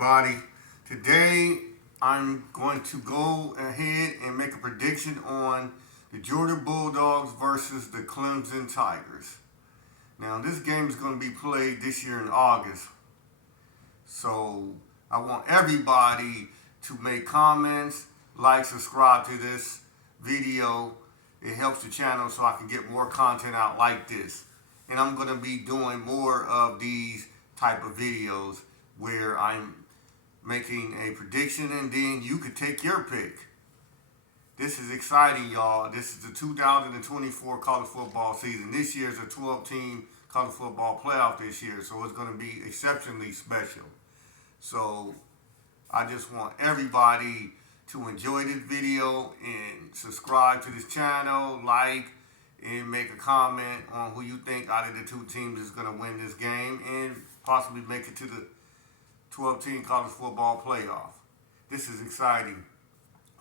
everybody. Today I'm going to go ahead and make a prediction on the Georgia Bulldogs versus the Clemson Tigers. Now this game is going to be played this year in August. So I want everybody to make comments, like, subscribe to this video. It helps the channel so I can get more content out like this. And I'm going to be doing more of these type of videos where I'm making a prediction and then you could take your pick. This is exciting, y'all. This is the 2024 college football season. This year is a 12-team college football playoff this year, so it's going to be exceptionally special. So I just want everybody to enjoy this video and subscribe to this channel, like, and make a comment on who you think out of the two teams is going to win this game and possibly make it to the 12-team college football playoff. This is exciting.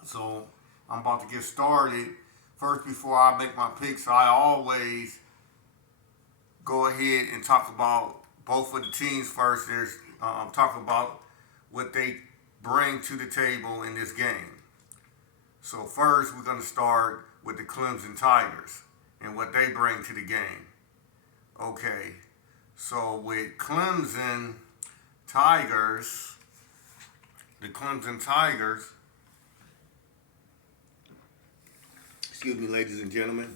So I'm about to get started. First, before I make my picks, I always go ahead and talk about both of the teams first. There's talk about what they bring to the table in this game. So first, we're going to start with the Clemson Tigers and what they bring to the game. Okay, so with Clemson Tigers, excuse me, ladies and gentlemen,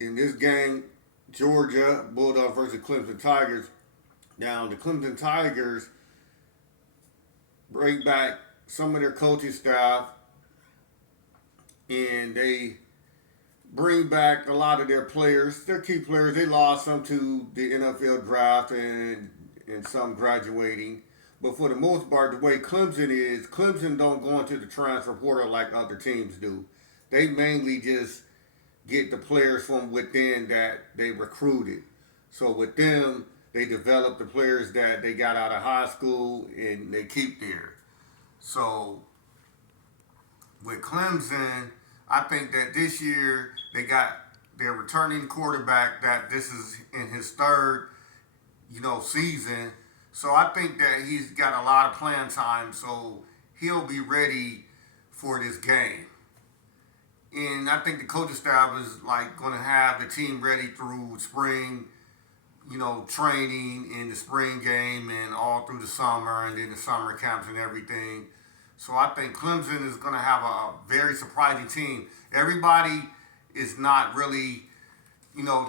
in this game, Georgia Bulldogs versus Clemson Tigers. Now, the Clemson Tigers bring back some of their coaching staff, and they bring back a lot of their players, their key players. They lost some to the NFL draft and some graduating. But for the most part, the way Clemson is, Clemson don't go into the transfer portal like other teams do. They mainly just get the players from within that they recruited. So with them, they develop the players that they got out of high school and they keep there. So with Clemson, I think that this year they got their returning quarterback that this is in his third, season. So I think that he's got a lot of playing time, so he'll be ready for this game. And I think the coaching staff is going to have the team ready through spring, training in the spring game and all through the summer and then the summer camps and everything. So I think Clemson is going to have a very surprising team. Everybody is not really,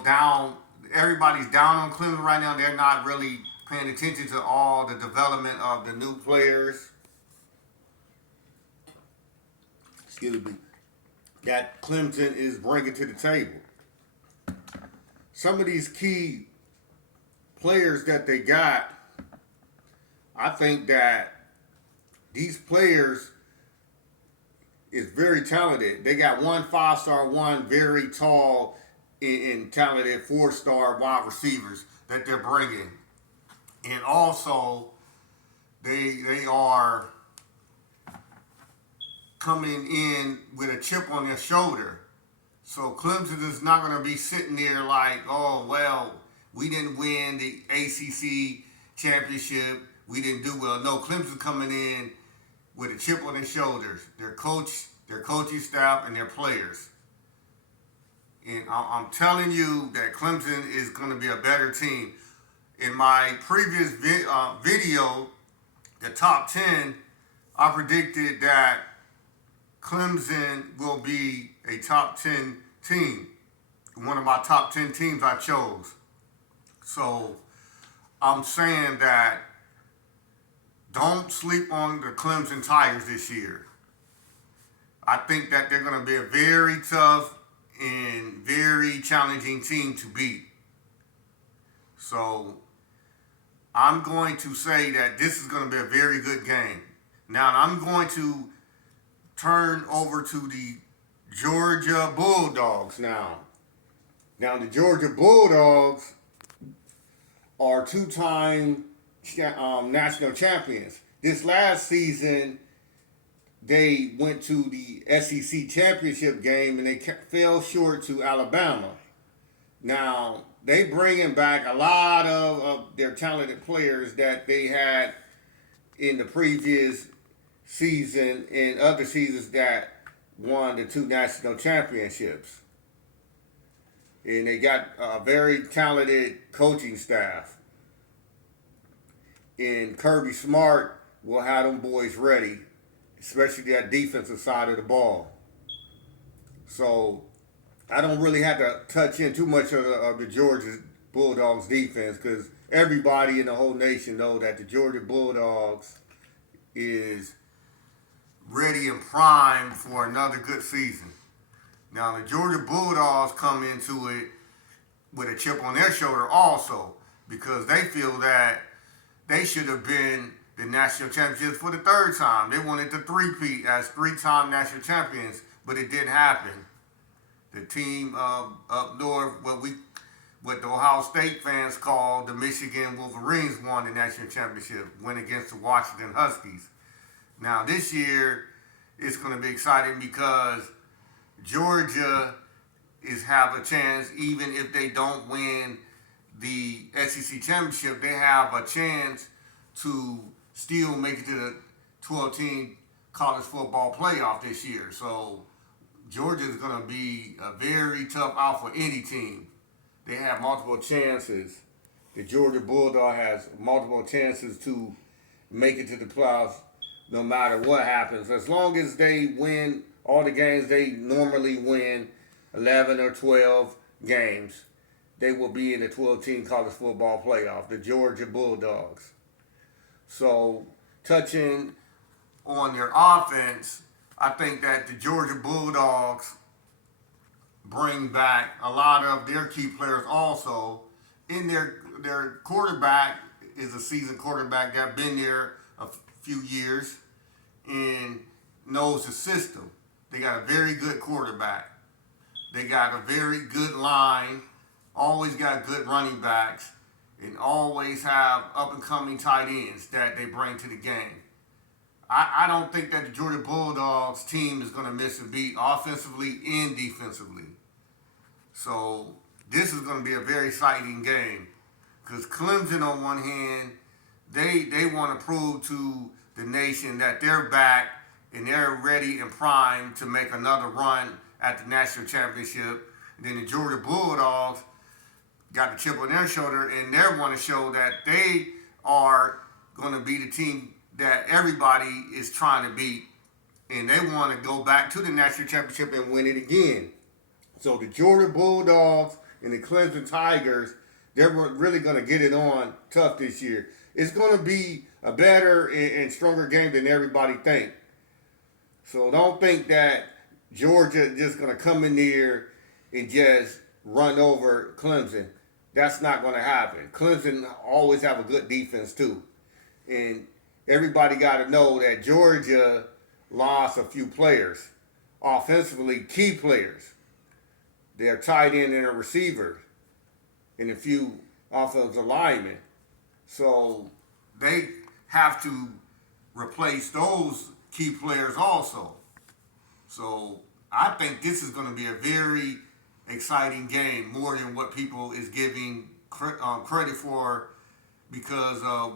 down. Everybody's down on Clemson right now. They're not really paying attention to all the development of the new players. Excuse me. That Clemson is bringing to the table. Some of these key players that they got, I think that these players is very talented. They got one 5-star, one very tall and talented 4-star wide receivers that they're bringing. And also, they are coming in with a chip on their shoulder. So Clemson is not going to be sitting there like, oh, well, we didn't win the ACC championship. We didn't do well. No, Clemson's coming in with a chip on their shoulders. Their coaching staff, and their players. And I'm telling you that Clemson is going to be a better team. In my previous video, the top 10, I predicted that Clemson will be a top 10 team. One of my top 10 teams I chose. So I'm saying that don't sleep on the Clemson Tigers this year. I think that they're going to be a very tough and very challenging team to beat. So I'm going to say that this is going to be a very good game. Now I'm going to turn over to the Georgia Bulldogs now. Now the Georgia Bulldogs are two-time national champions. This last season, they went to the SEC championship game and they fell short to Alabama. Now, they bringing back a lot of their talented players that they had in the previous season and other seasons that won the two national championships. And they got a very talented coaching staff. And Kirby Smart will have them boys ready, especially that defensive side of the ball. So I don't really have to touch in too much of the Georgia Bulldogs defense because everybody in the whole nation know that the Georgia Bulldogs is ready and primed for another good season. Now the Georgia Bulldogs come into it with a chip on their shoulder also because they feel that they should have been the national champions for the third time. They wanted to three-peat as three-time national champions, but it didn't happen. The team up north, what the Ohio State fans call the Michigan Wolverines, won the national championship, went against the Washington Huskies. Now this year, it's going to be exciting because Georgia have a chance, even if they don't win the SEC championship, they have a chance to still make it to the 12-team college football playoff this year. So Georgia is going to be a very tough out for any team. They have multiple chances. The Georgia Bulldog has multiple chances to make it to the playoffs no matter what happens. As long as they win all the games they normally win, 11 or 12 games, they will be in the 12-team college football playoff, the Georgia Bulldogs. So, touching on their offense, I think that the Georgia Bulldogs bring back a lot of their key players also. In their quarterback is a seasoned quarterback that's been there a few years and knows the system. They got a very good quarterback. They got a very good line, always got good running backs, and always have up-and-coming tight ends that they bring to the game. I don't think that the Georgia Bulldogs team is going to miss a beat offensively and defensively. So this is going to be a very exciting game because Clemson, on one hand, they want to prove to the nation that they're back and they're ready and primed to make another run at the national championship. And then the Georgia Bulldogs got the chip on their shoulder and they want to show that they are going to be the team that everybody is trying to beat. And they want to go back to the national championship and win it again. So the Georgia Bulldogs and the Clemson Tigers, they're really going to get it on tough this year. It's going to be a better and stronger game than everybody think. So don't think that Georgia is just going to come in there and just run over Clemson. That's not going to happen. Clemson always have a good defense too. And everybody got to know that Georgia lost a few players, offensively key players. Their tight end and a receiver and a few offensive linemen. So they have to replace those key players also. So I think this is going to be a very exciting game, more than what people is giving credit for because of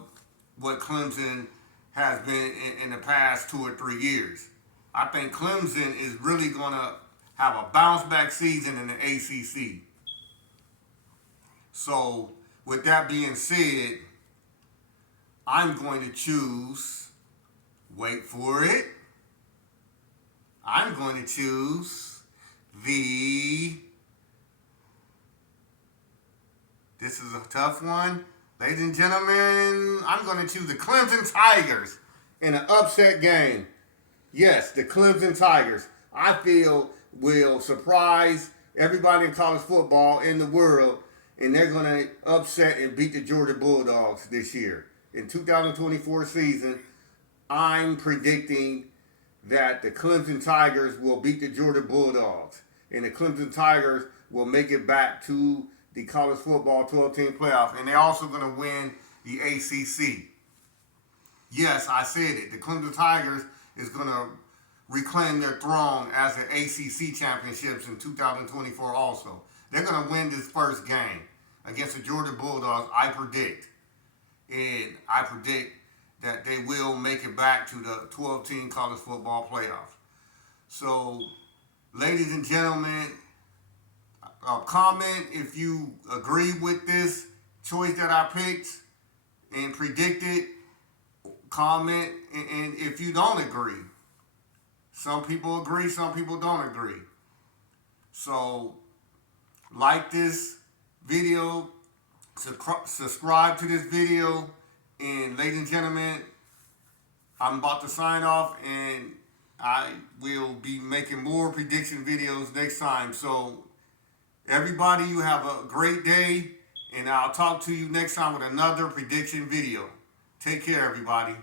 what Clemson has been in the past 2 or 3 years. I think Clemson is really going to have a bounce back season in the ACC. So with that being said, I'm going to choose, wait for it, I'm going to choose this is a tough one. Ladies and gentlemen, I'm going to choose the Clemson Tigers in an upset game. Yes, the Clemson Tigers, I feel, will surprise everybody in college football in the world, and they're going to upset and beat the Georgia Bulldogs this year. In 2024 season, I'm predicting that the Clemson Tigers will beat the Georgia Bulldogs, and the Clemson Tigers will make it back to the college football 12-team playoff, and they're also going to win the ACC. Yes, I said it. The Clemson Tigers is going to reclaim their throne as the ACC championships in 2024 also. They're going to win this first game. against the Georgia Bulldogs, I predict. And I predict that they will make it back to the 12-team college football playoffs. So, ladies and gentlemen, comment if you agree with this choice that I picked and predicted. Comment, and if you don't agree. Some people agree, some people don't agree. So, like this video, subscribe to this video, and ladies and gentlemen, I'm about to sign off, and I will be making more prediction videos next time. So, everybody, you have a great day, and I'll talk to you next time with another prediction video. Take care, everybody.